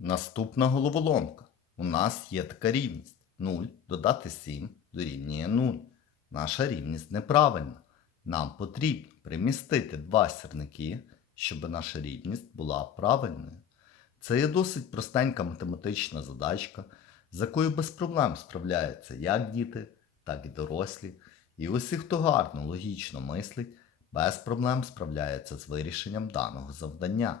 Наступна головоломка. У нас є така рівність. 0 додати 7 дорівнює 0. Наша рівність неправильна. Нам потрібно примістити два сірники, щоб наша рівність була правильною. Це є досить простенька математична задачка, з якою без проблем справляються як діти, так і дорослі. І усі, хто гарно логічно мислить, без проблем справляється з вирішенням даного завдання.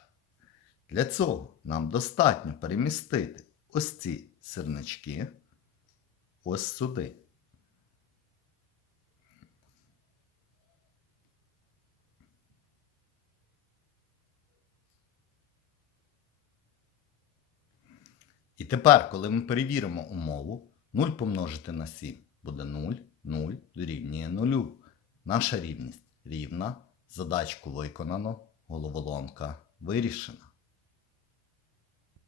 Для цього нам достатньо перемістити ось ці сирнички ось сюди. І тепер, коли ми перевіримо умову, 0 помножити на 7 буде 0, 0 дорівнює 0. Наша рівність рівна, задачку виконано, головоломка вирішена.